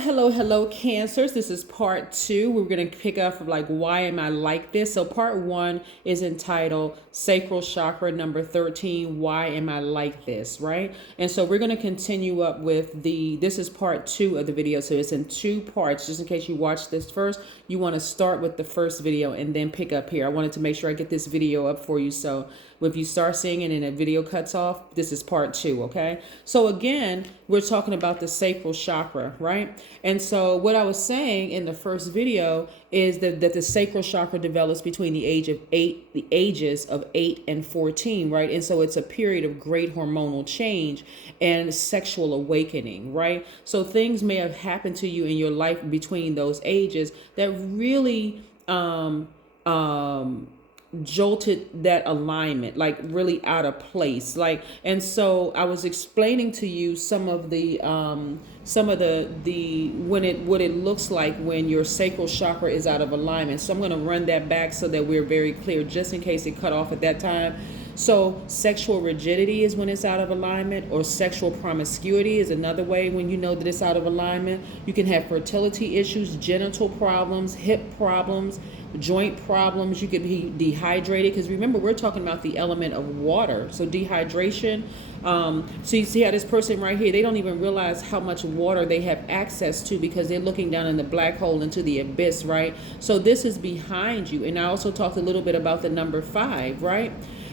Hello, Cancers. This is part two. We're going to pick up from like, why am I like this? So, part one is entitled Sacral Chakra number 13. Why am I like this? Right. And so, we're going to continue up with this is part two of the video. So, it's in two parts. Just in case you watched this first, you want to start with the first video and then pick up here. I wanted to make sure I get this video up for you. So, if you start seeing it and a video cuts off, this is part two, okay? So again, we're talking about the sacral chakra, right? And so what I was saying in the first video is that the sacral chakra develops between the ages of 8 and 14, right? And so it's a period of great hormonal change and sexual awakening, right? So things may have happened to you in your life between those ages that really jolted that alignment, like really out of place, like. And so I was explaining to you some of the what it looks like when your sacral chakra is out of alignment. So I'm going to run that back so that we're very clear, just in case it cut off at that time. So sexual rigidity is when it's out of alignment, or sexual promiscuity is another way when you know that it's out of alignment. You can have fertility issues, genital problems, hip problems, joint problems. You could be dehydrated, because remember, we're talking about the element of water. So dehydration. So you see how this person right here, they don't even realize how much water they have access to, because they're looking down in the black hole into the abyss, right? So this is behind you. And I also talked a little bit about the number 5, right?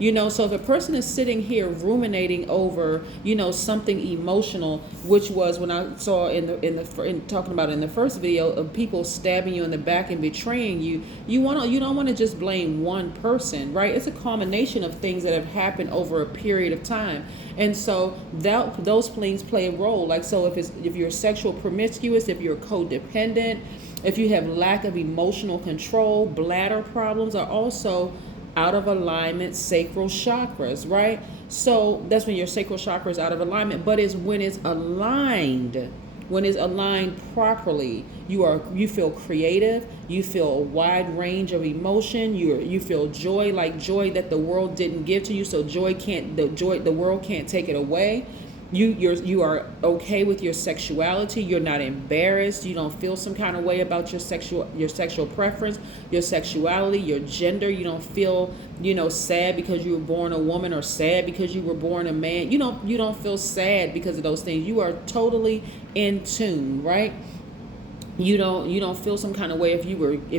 So if a person is sitting here ruminating over, something emotional, which was when I saw in talking about in the first video of people stabbing you in the back and betraying you, you don't want to just blame one person, right? It's a combination of things that have happened over a period of time. And so those things play a role. Like, so if you're sexual promiscuous, if you're codependent, if you have lack of emotional control, bladder problems are also out of alignment sacral chakras, right? So that's when your sacral chakra is out of alignment. But it's when it's aligned properly, you feel creative, you feel a wide range of emotion, you feel joy, like joy that the world didn't give to you. So the world can't take it away. You are okay with your sexuality. You're not embarrassed. You don't feel some kind of way about your sexual preference, your sexuality, your gender. You don't feel, sad because you were born a woman, or sad because you were born a man. You don't feel sad because of those things. You are totally in tune, right? You don't feel some kind of way if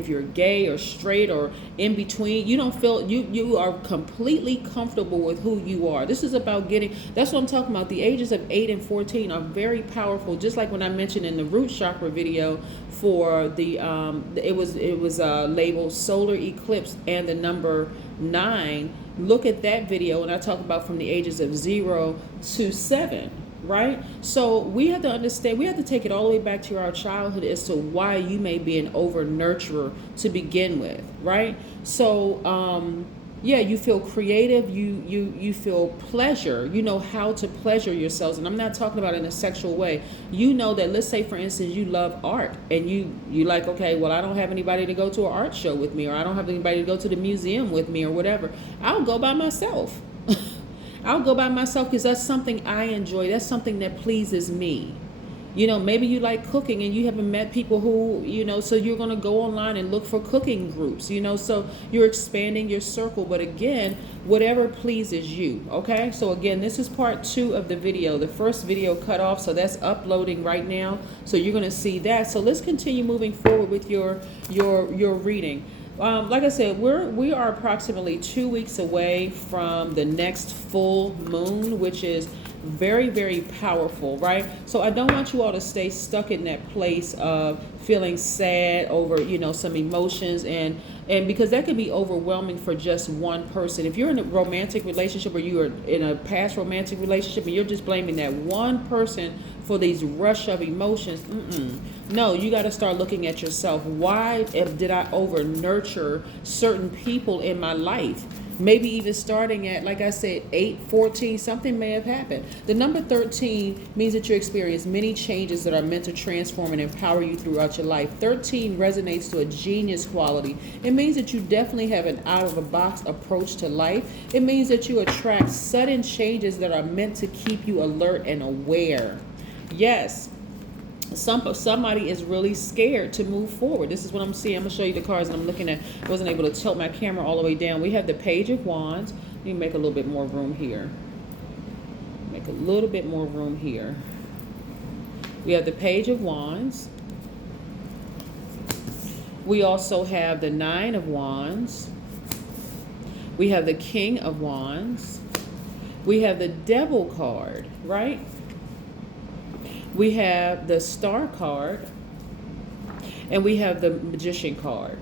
you're gay or straight or in between. You don't feel, you are completely comfortable with who you are. This is about that's what I'm talking about. The ages of 8 and 14 are very powerful. Just like when I mentioned in the root chakra video for the it was labeled solar eclipse and the number 9. Look at that video, and I talk about from the ages of 0 to 7. Right? So we have to understand, we have to take it all the way back to our childhood as to why you may be an over nurturer to begin with, right? So you feel creative, you feel pleasure, you know how to pleasure yourselves. And I'm not talking about in a sexual way. That, let's say for instance, you love art, and you like, okay, well, I don't have anybody to go to an art show with me, or I don't have anybody to go to the museum with me, or whatever. I'll go by myself. I'll go by myself because that's something I enjoy. That's something that pleases me. Maybe you like cooking and you haven't met people who, so you're going to go online and look for cooking groups, so you're expanding your circle. But again, whatever pleases you. Okay. So again, this is part 2 of the video. The first video cut off, so that's uploading right now. So you're going to see that. So let's continue moving forward with your reading. Like I said, we are approximately 2 weeks away from the next full moon, which is very, very powerful, right? So I don't want you all to stay stuck in that place of feeling sad over, some emotions, and because that could be overwhelming for just one person. If you're in a romantic relationship, or you are in a past romantic relationship, and you're just blaming that one person for these rush of emotions, no, you got to start looking at yourself. Why did I over nurture certain people in my life? Maybe even starting at, like I said, 8, 14, something may have happened. The number 13 means that you experience many changes that are meant to transform and empower you throughout your life. 13 resonates to a genius quality. It means that you definitely have an out-of-the-box approach to life. It means that you attract sudden changes that are meant to keep you alert and aware. Yes. Somebody is really scared to move forward. This is what I'm seeing. I'm gonna show you the cards and I'm looking at. I wasn't able to tilt my camera all the way down. We have the Page of Wands. Let me make a little bit more room here. Make a little bit more room here. We have the Page of Wands. We also have the Nine of Wands. We have the King of Wands. We have the Devil card, right? We have the Star card. And we have the Magician card.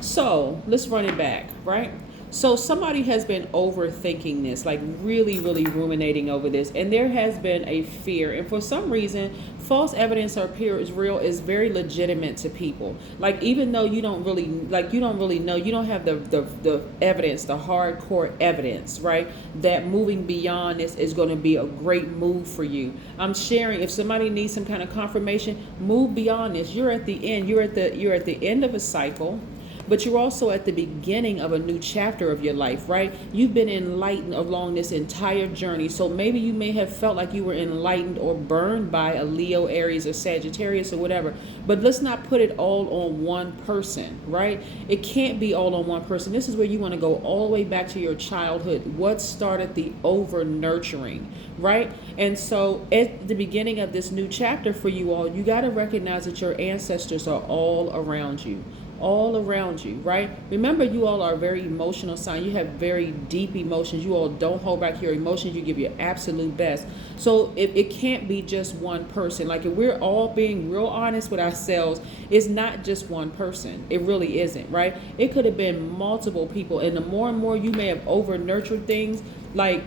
So let's run it back, right? So somebody has been overthinking this, like really, really ruminating over this. And there has been a fear. And for some reason, false evidence or appears real is very legitimate to people. Like, even though you don't really know, you don't have the evidence, the hardcore evidence, right? That moving beyond this is going to be a great move for you. I'm sharing, if somebody needs some kind of confirmation, move beyond this. You're at the end. You're at the end of a cycle. But you're also at the beginning of a new chapter of your life, right? You've been enlightened along this entire journey. So maybe you may have felt like you were enlightened or burned by a Leo, Aries, or Sagittarius or whatever. But let's not put it all on one person, right? It can't be all on one person. This is where you want to go all the way back to your childhood. What started the over nurturing, right? And so at the beginning of this new chapter for you all, you got to recognize that your ancestors are all around you. All around you, right? Remember, you all are a very emotional sign. You have very deep emotions. You all don't hold back your emotions. You give your absolute best. So it can't be just one person. Like, if we're all being real honest with ourselves, it's not just one person. It really isn't, right? It could have been multiple people. And the more and more you may have over nurtured things, like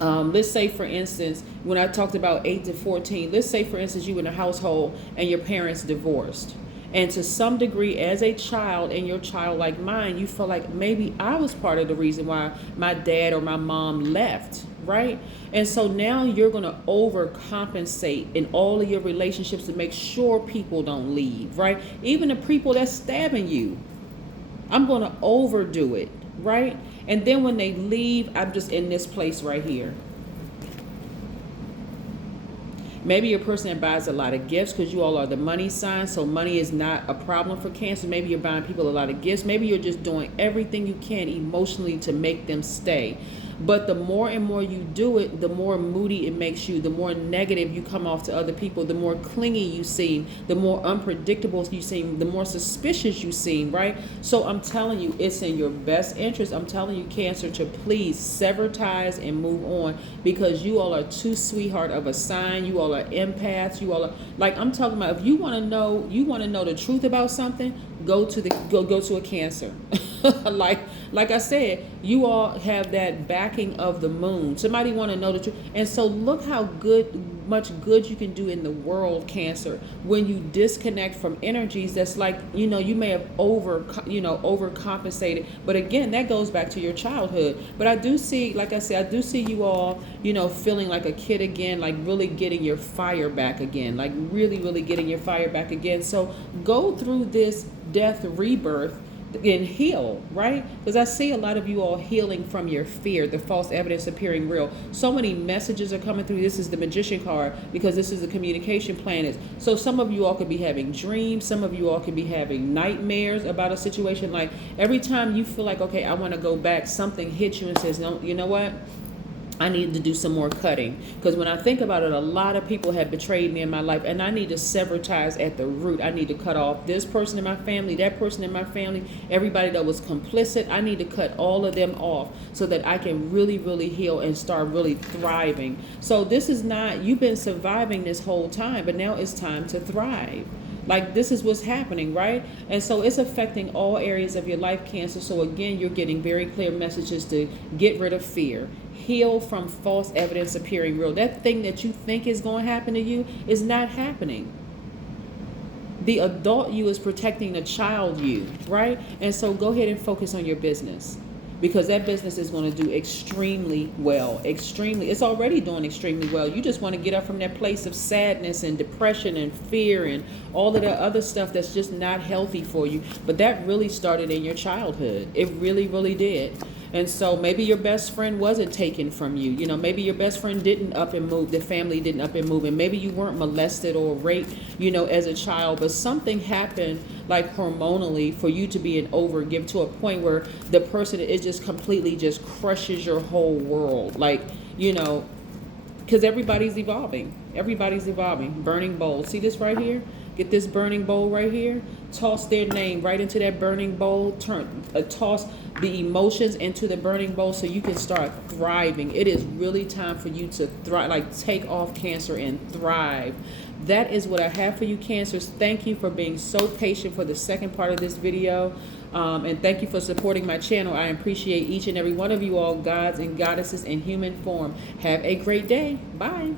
let's say, for instance, when I talked about 8 to 14, let's say, for instance, you in a household and your parents divorced. And to some degree, as a child in your childlike mind, you feel like maybe I was part of the reason why my dad or my mom left, right? And so now you're going to overcompensate in all of your relationships to make sure people don't leave, right? Even the people that's stabbing you, I'm going to overdo it, right? And then when they leave, I'm just in this place right here. Maybe you're a person that buys a lot of gifts because you all are the money sign, so money is not a problem for Cancer. Maybe you're buying people a lot of gifts. Maybe you're just doing everything you can emotionally to make them stay. But the more and more you do it, the more moody it makes you, the more negative you come off to other people, the more clingy you seem, the more unpredictable you seem, the more suspicious you seem, right? So I'm telling you, it's in your best interest. I'm telling you, Cancer, to please sever ties and move on, because you all are too sweetheart of a sign. You all are empaths. You all are, like, I'm talking about, if you want to know the truth about something, go to a Cancer. like I said, you all have that backing of the moon. Somebody want to know the truth. And so look how much good you can do in the world, Cancer, when you disconnect from energies that's like, you may have overcompensated. But again, that goes back to your childhood. But I do see, like I said, I do see you all, feeling like a kid again, like really getting your fire back again, like really, really getting your fire back again. So go through this death rebirth and heal, right? Because I see a lot of you all healing from your fear, the false evidence appearing real. So many messages are coming through. This is the Magician card, because this is the communication planet. So some of you all could be having dreams. Some of you all could be having nightmares about a situation. Like, every time you feel like, okay, I want to go back, something hits you and says, no, you know what? I need to do some more cutting, because when I think about it, a lot of people have betrayed me in my life, and I need to sever ties at the root. I need to cut off this person in my family, that person in my family, everybody that was complicit. I need to cut all of them off so that I can really, really heal and start really thriving. So this is not, you've been surviving this whole time, but now it's time to thrive. Like, this is what's happening, right? And so it's affecting all areas of your life, Cancer. So again, you're getting very clear messages to get rid of fear. Heal from false evidence appearing real. That thing that you think is going to happen to you is not happening. The adult you is protecting the child you, right? And so go ahead and focus on your business, because that business is going to do extremely well. It's already doing extremely well. You just want to get up from that place of sadness and depression and fear and all of the other stuff that's just not healthy for you. But that really started in your childhood. It really, really did. And so maybe your best friend wasn't taken from you. You know, maybe your best friend didn't up and move, the family didn't up and move, and maybe you weren't molested or raped, you know, as a child, but something happened like hormonally for you to be an overgive to a point where the person, it just completely just crushes your whole world. Like, you know, because everybody's evolving. Everybody's evolving. Burning bowl. See this right here? Get this burning bowl right here. Toss their name right into that burning bowl. Toss the emotions into the burning bowl so you can start thriving. It is really time for you to thrive, like take off Cancer and thrive. That is what I have for you, Cancers. Thank you for being so patient for the second part of this video. And thank you for supporting my channel. I appreciate each and every one of you all, gods and goddesses in human form. Have a great day. Bye.